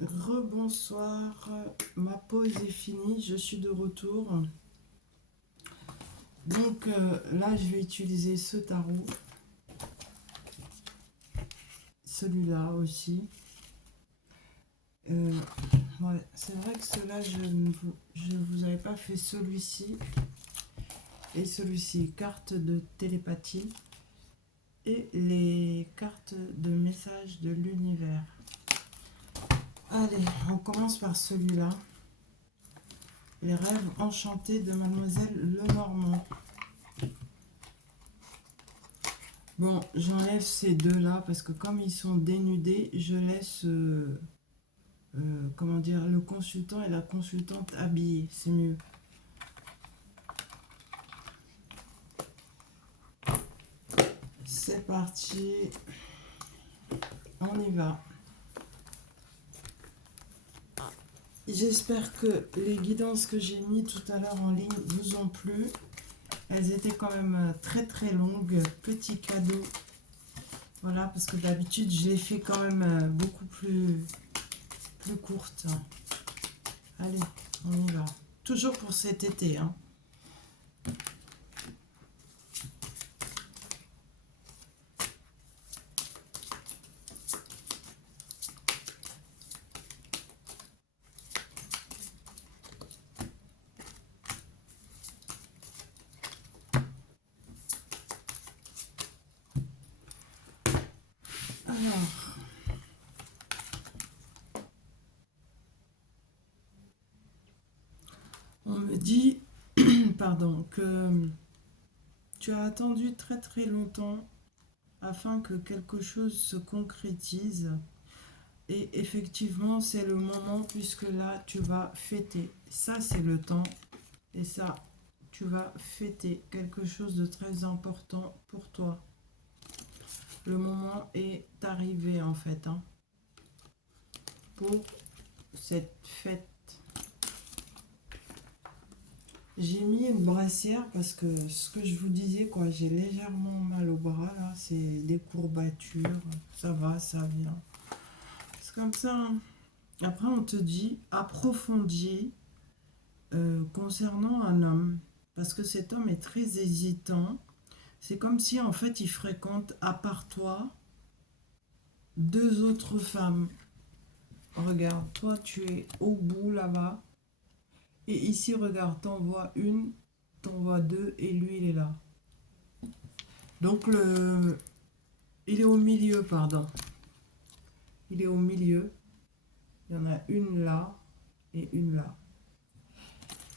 Rebonsoir, ma pause est finie, je suis de retour. Donc là, je vais utiliser ce tarot, celui-là aussi. Ouais, c'est vrai que cela, je vous avais pas fait celui-ci et celui-ci, carte de télépathie et les cartes de message de l'univers. Allez, on commence par celui-là. Les rêves enchantés de Mademoiselle Lenormand. Bon, j'enlève ces deux-là parce que comme ils sont dénudés, je laisse, comment dire, le consultant et la consultante habillés. C'est mieux. C'est parti. On y va. J'espère que les guidances que j'ai mis tout à l'heure en ligne vous ont plu. Elles étaient quand même très très longues. Petit cadeau. Voilà, parce que d'habitude, je les fais quand même beaucoup plus courtes. Allez, on y va. Toujours pour cet été, hein. Alors, on me dit, pardon, que tu as attendu très très longtemps afin que quelque chose se concrétise. Et effectivement, c'est le moment puisque là, tu vas fêter. Ça, c'est le temps. Et ça, tu vas fêter quelque chose de très important pour toi. Le moment est arrivé en fait, hein, pour cette fête. J'ai mis une brassière parce que ce que je vous disais, quoi, j'ai légèrement mal au bras là, c'est des courbatures, ça va, ça vient. C'est comme ça, hein. Après, on te dit approfondis concernant un homme, parce que cet homme est très hésitant. C'est comme si en fait il fréquente à part toi deux autres femmes. Regarde, toi tu es au bout là-bas. Et ici, regarde, t'en vois une, t'en vois deux, et lui il est là. Donc il est au milieu, pardon. Il est au milieu. Il y en a une là et une là.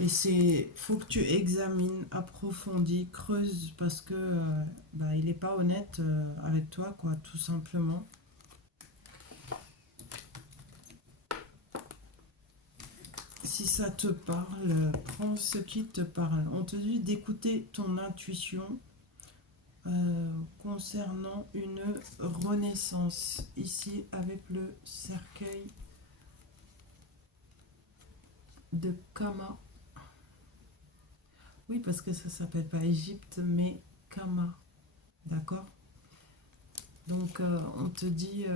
Et faut que tu examines, approfondis, creuses parce que bah, il n'est pas honnête avec toi, quoi, tout simplement. Si ça te parle, prends ce qui te parle. On te dit d'écouter ton intuition concernant une renaissance. Ici, avec le cercueil de Kama. Oui, parce que ça s'appelle pas Égypte, mais Kama. D'accord? Donc, on te dit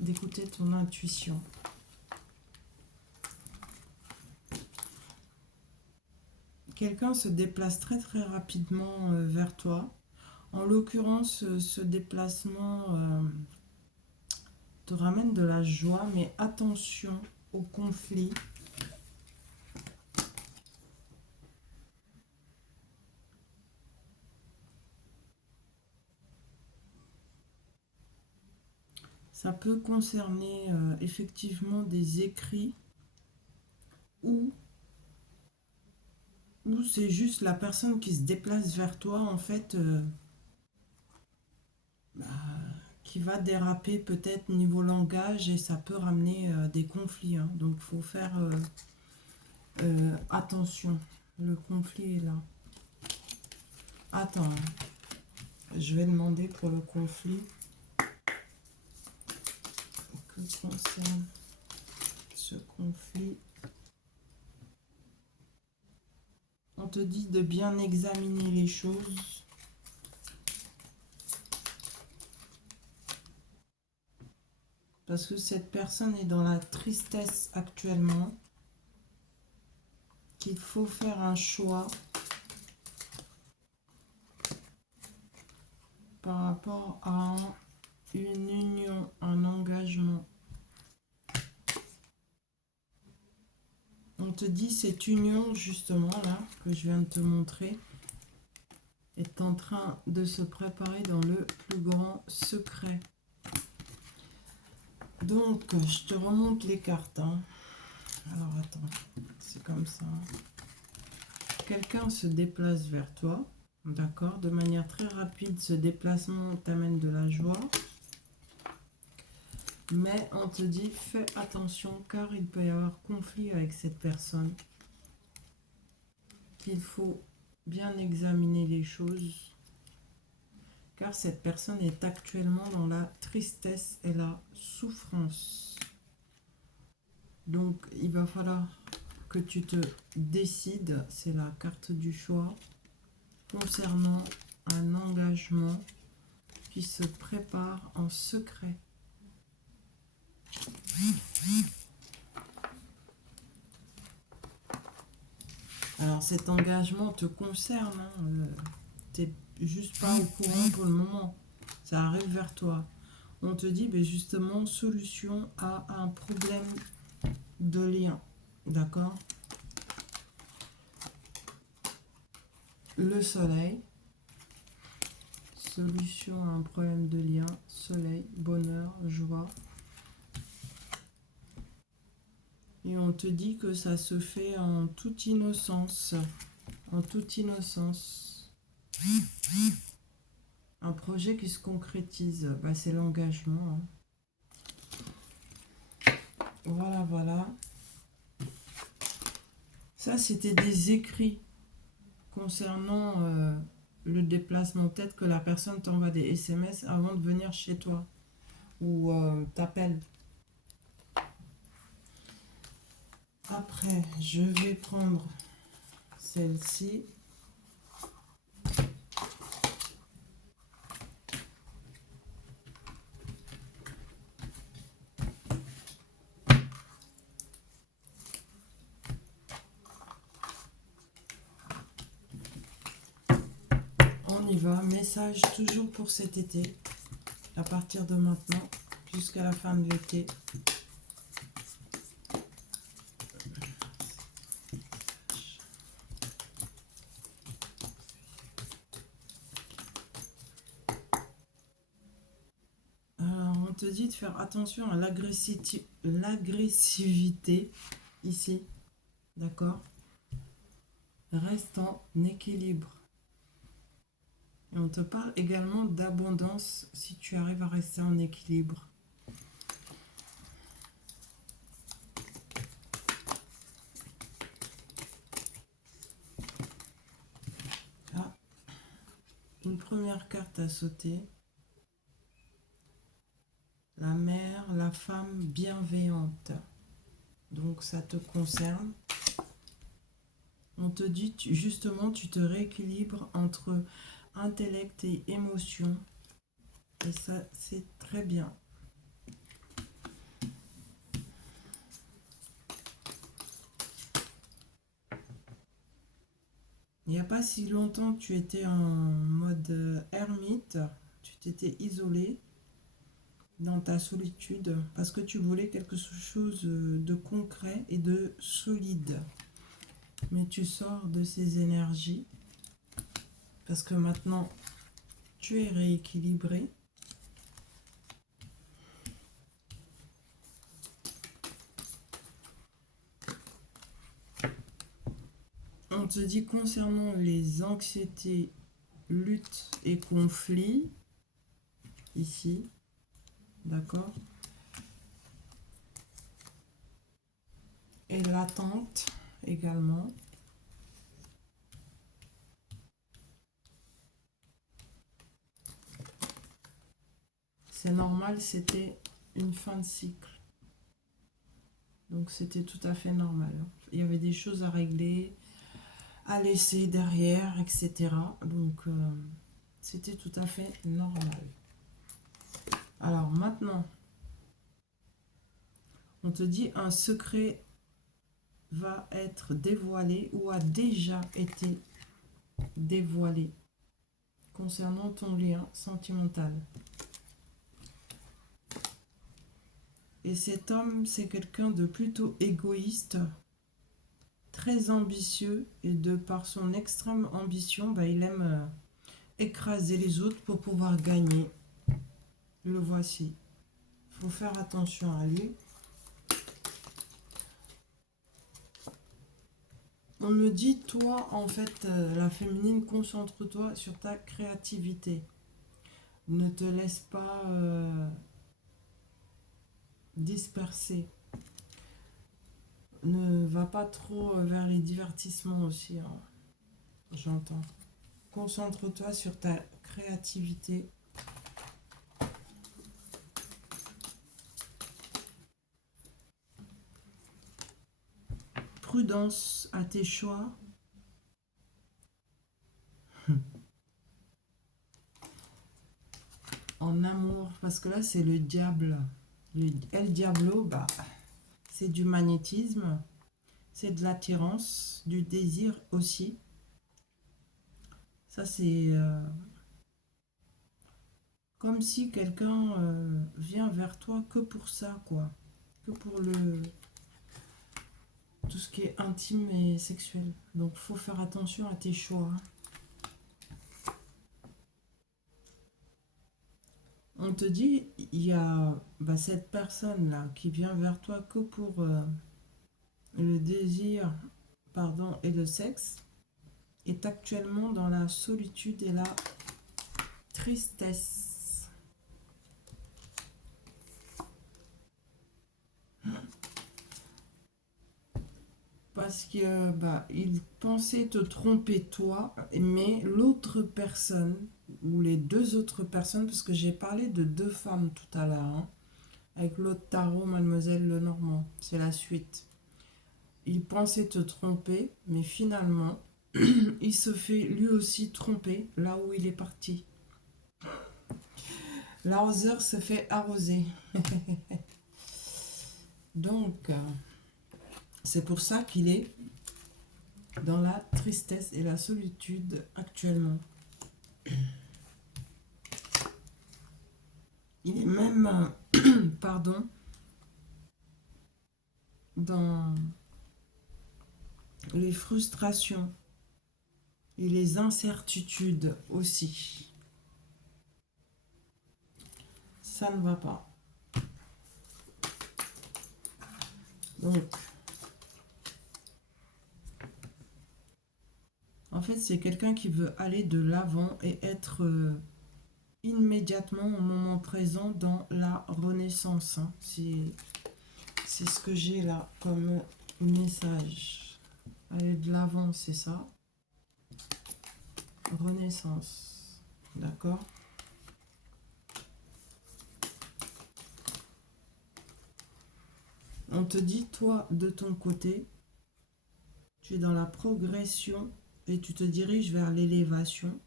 d'écouter ton intuition. Quelqu'un se déplace très très rapidement vers toi. En l'occurrence, ce déplacement te ramène de la joie, mais attention au conflit. Ça peut concerner effectivement des écrits ou c'est juste la personne qui se déplace vers toi en fait bah, qui va déraper peut-être niveau langage et ça peut ramener des conflits, hein. Donc il faut faire attention. Le conflit est là. Attends, je vais demander pour le conflit que concerne ce conflit. On te dit de bien examiner les choses. Parce que cette personne est dans la tristesse actuellement. Qu'il faut faire un choix par rapport à une union, un engagement. On te dit cette union justement là que je viens de te montrer est en train de se préparer dans le plus grand secret. Donc je te remonte les cartes. Hein. Alors attends, c'est comme ça. Quelqu'un se déplace vers toi. D'accord, de manière très rapide, ce déplacement t'amène de la joie. Mais on te dit, fais attention car il peut y avoir conflit avec cette personne. Qu'il faut bien examiner les choses. Car cette personne est actuellement dans la tristesse et la souffrance. Donc il va falloir que tu te décides, c'est la carte du choix, concernant un engagement qui se prépare en secret. Alors cet engagement te concerne, hein, t'es juste pas au courant pour le moment, ça arrive vers toi. On te dit justement solution à un problème de lien, d'accord? Le soleil, solution à un problème de lien, soleil, bonheur, joie. Et on te dit que ça se fait en toute innocence. En toute innocence. Un projet qui se concrétise, c'est l'engagement. Hein. Voilà, voilà. Ça, c'était des écrits concernant le déplacement. Peut-être que la personne t'envoie des SMS avant de venir chez toi. Ou t'appelle. Après, je vais prendre celle-ci. On y va. Message toujours pour cet été. À partir de maintenant, jusqu'à la fin de l'été. On te dit de faire attention à l'agressivité ici, d'accord? Reste en équilibre. Et on te parle également d'abondance si tu arrives à rester en équilibre. Ah, une première carte à sauter. La mère, la femme bienveillante. Donc ça te concerne. On te dit justement tu te rééquilibres entre intellect et émotion. Et ça c'est très bien. Il n'y a pas si longtemps tu étais en mode ermite. Tu t'étais isolé dans ta solitude parce que tu voulais quelque chose de concret et de solide. Mais tu sors de ces énergies parce que maintenant tu es rééquilibré. On te dit concernant les anxiétés, luttes et conflits, ici, d'accord? Et l'attente également. C'est normal, c'était une fin de cycle. Donc c'était tout à fait normal. Il y avait des choses à régler, à laisser derrière, etc. Donc c'était tout à fait normal. Alors maintenant, On te dit un secret va être dévoilé ou a déjà été dévoilé concernant ton lien sentimental. Et cet homme, c'est quelqu'un de plutôt égoïste, très ambitieux, et de par son extrême ambition, bah, il aime écraser les autres pour pouvoir gagner. Le voici. Il faut faire attention à lui. On me dit, toi, en fait, la féminine, concentre-toi sur ta créativité. Ne te laisse pas disperser. Ne va pas trop vers les divertissements aussi, hein, j'entends. Concentre-toi sur ta créativité. Prudence à tes choix. En amour, parce que là c'est le diable. El Diablo, bah, c'est du magnétisme, c'est de l'attirance, du désir aussi. Ça c'est comme si quelqu'un vient vers toi que pour ça, quoi. Que pour tout ce qui est intime et sexuel. Donc faut faire attention à tes choix. On te dit, il y a cette personne-là qui vient vers toi que pour le désir, pardon, et le sexe, est actuellement dans la solitude et la tristesse. Parce que il pensait te tromper toi, mais l'autre personne, ou les deux autres personnes, parce que j'ai parlé de deux femmes tout à l'heure, hein, avec l'autre tarot, Mademoiselle Lenormand, c'est la suite. Il pensait te tromper, mais finalement, il se fait lui aussi tromper là où il est parti. L'arroseur se fait arroser. Donc, c'est pour ça qu'il est dans la tristesse et la solitude actuellement. Il est même, pardon, dans les frustrations et les incertitudes aussi. Ça ne va pas. Donc, en fait, c'est quelqu'un qui veut aller de l'avant et être immédiatement au moment présent dans la renaissance. Hein. C'est ce que j'ai là comme message. Aller de l'avant, c'est ça. Renaissance. D'accord ? On te dit, toi, de ton côté, tu es dans la progression et tu te diriges vers l'élévation.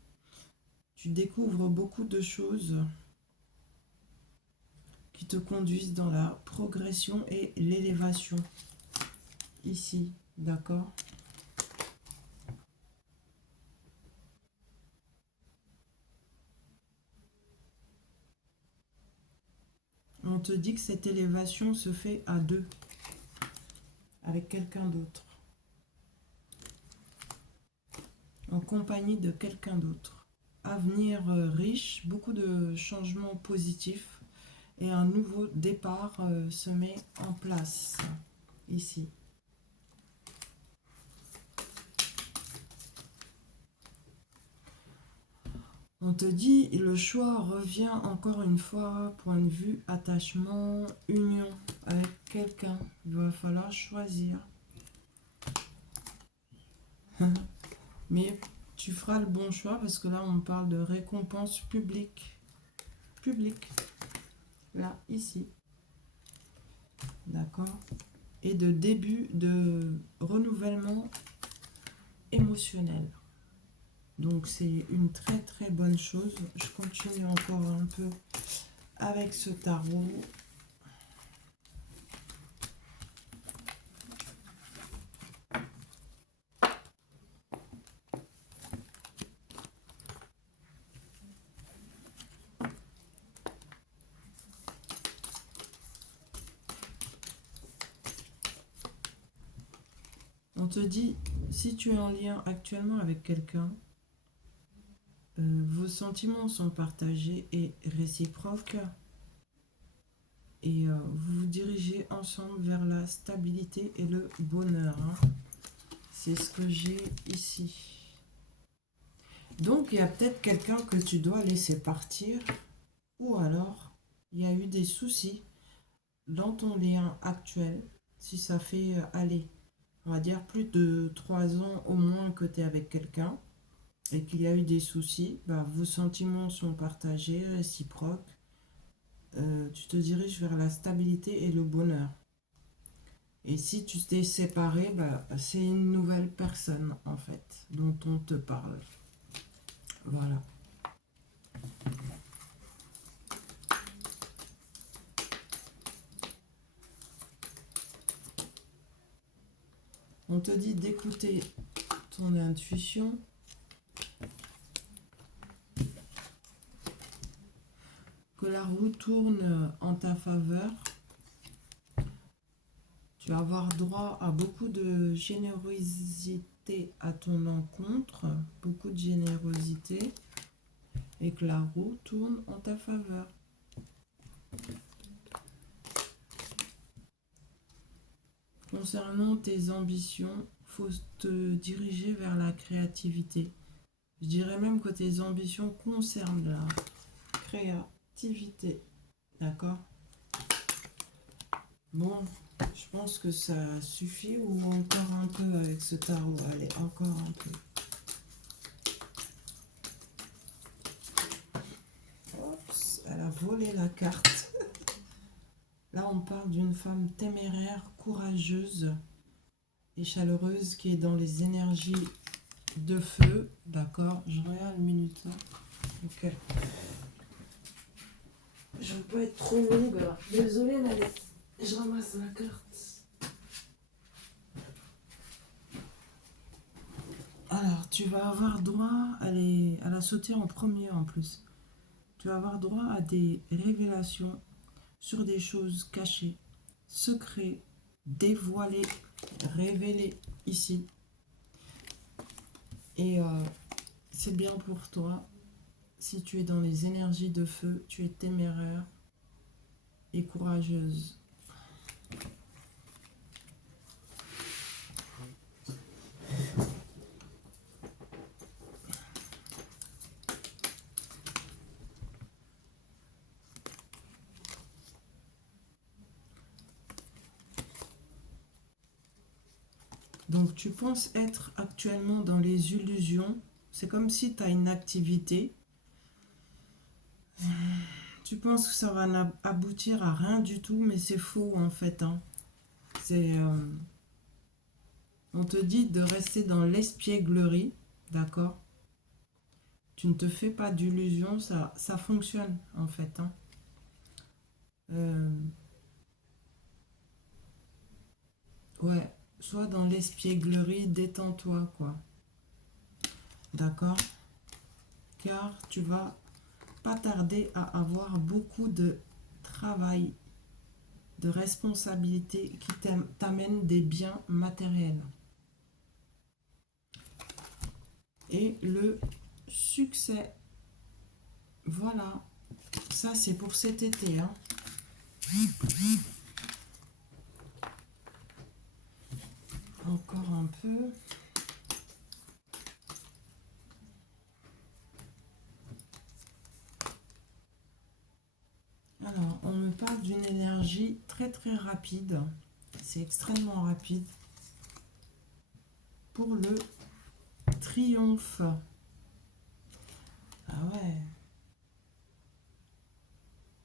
Tu découvres beaucoup de choses qui te conduisent dans la progression et l'élévation. Ici, d'accord ? On te dit que cette élévation se fait à deux, avec quelqu'un d'autre, en compagnie de quelqu'un d'autre. Avenir riche, beaucoup de changements positifs et un nouveau départ se met en place ici. On te dit, le choix revient encore une fois, point de vue, attachement, union avec quelqu'un. Il va falloir choisir. Mais tu feras le bon choix parce que là, on parle de récompense publique. Publique. Là, ici. D'accord ? Et de début de renouvellement émotionnel. Donc c'est une très très bonne chose. Je continue encore un peu avec ce tarot. On te dit, si tu es en lien actuellement avec quelqu'un, vos sentiments sont partagés et réciproques et vous vous dirigez ensemble vers la stabilité et le bonheur. Hein. C'est ce que j'ai ici. Donc, il y a peut-être quelqu'un que tu dois laisser partir ou alors il y a eu des soucis dans ton lien actuel si ça fait aller, on va dire, plus de 3 ans au moins que tu es avec quelqu'un et qu'il y a eu des soucis, bah, vos sentiments sont partagés, réciproques. Tu te diriges vers la stabilité et le bonheur. Et si tu t'es séparé, bah, c'est une nouvelle personne en fait dont on te parle. Voilà. On te dit d'écouter ton intuition. Que la roue tourne en ta faveur. Tu vas avoir droit à beaucoup de générosité à ton encontre, beaucoup de générosité, et que la roue tourne en ta faveur. Concernant tes ambitions, il faut te diriger vers la créativité. Je dirais même que tes ambitions concernent la créativité. D'accord? Bon, je pense que ça suffit ou encore un peu avec ce tarot. Allez, encore un peu. Oups, elle a volé la carte. Là, on parle d'une femme téméraire, courageuse et chaleureuse qui est dans les énergies de feu. D'accord? Je regarde le minuteur. Ok. Je ne veux pas être trop longue. Désolée, mais je ramasse la carte. Alors, tu vas avoir droit, elle a sauté en premier en plus. Tu vas avoir droit à des révélations sur des choses cachées, secrets, dévoilées, révélées ici. Et c'est bien pour toi. Si tu es dans les énergies de feu, tu es téméraire et courageuse. Donc tu penses être actuellement dans les illusions. C'est comme si tu as une activité. Tu penses que ça va aboutir à rien du tout, mais c'est faux en fait. Hein. On te dit de rester dans l'espièglerie, d'accord? Tu ne te fais pas d'illusions, ça fonctionne en fait. Hein. Ouais, sois dans l'espièglerie, détends-toi, quoi. D'accord? Car tu vas pas tarder à avoir beaucoup de travail, de responsabilités qui t'amènent des biens matériels. Et le succès, voilà, ça c'est pour cet été. Hein. Encore un peu. Alors, on me parle d'une énergie très très rapide. C'est extrêmement rapide. Pour le triomphe. Ah ouais.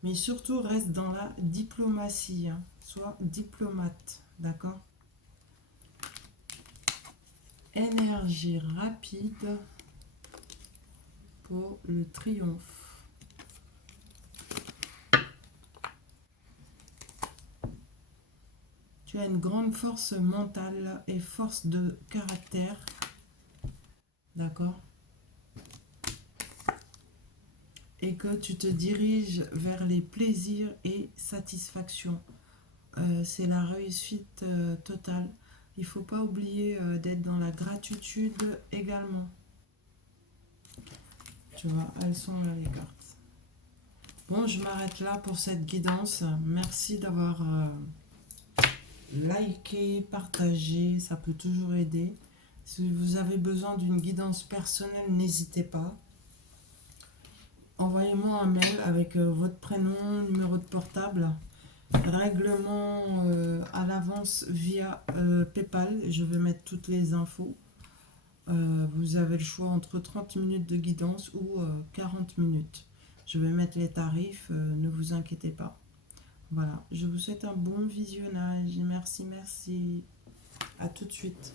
Mais surtout, reste dans la diplomatie. Hein. Sois diplomate. D'accord? Énergie rapide pour le triomphe. Tu as une grande force mentale et force de caractère. D'accord? Et que tu te diriges vers les plaisirs et satisfactions. C'est la réussite totale. Il ne faut pas oublier d'être dans la gratitude également. Tu vois, elles sont là les cartes. Bon, je m'arrête là pour cette guidance. Merci d'avoir liké, partagé, ça peut toujours aider. Si vous avez besoin d'une guidance personnelle, n'hésitez pas. Envoyez-moi un mail avec votre prénom, numéro de portable, règlement à l'avance via PayPal. Je vais mettre toutes les infos. Vous avez le choix entre 30 minutes de guidance ou 40 minutes. Je vais mettre les tarifs, ne vous inquiétez pas. Voilà, je vous souhaite un bon visionnage. Merci, merci. À tout de suite.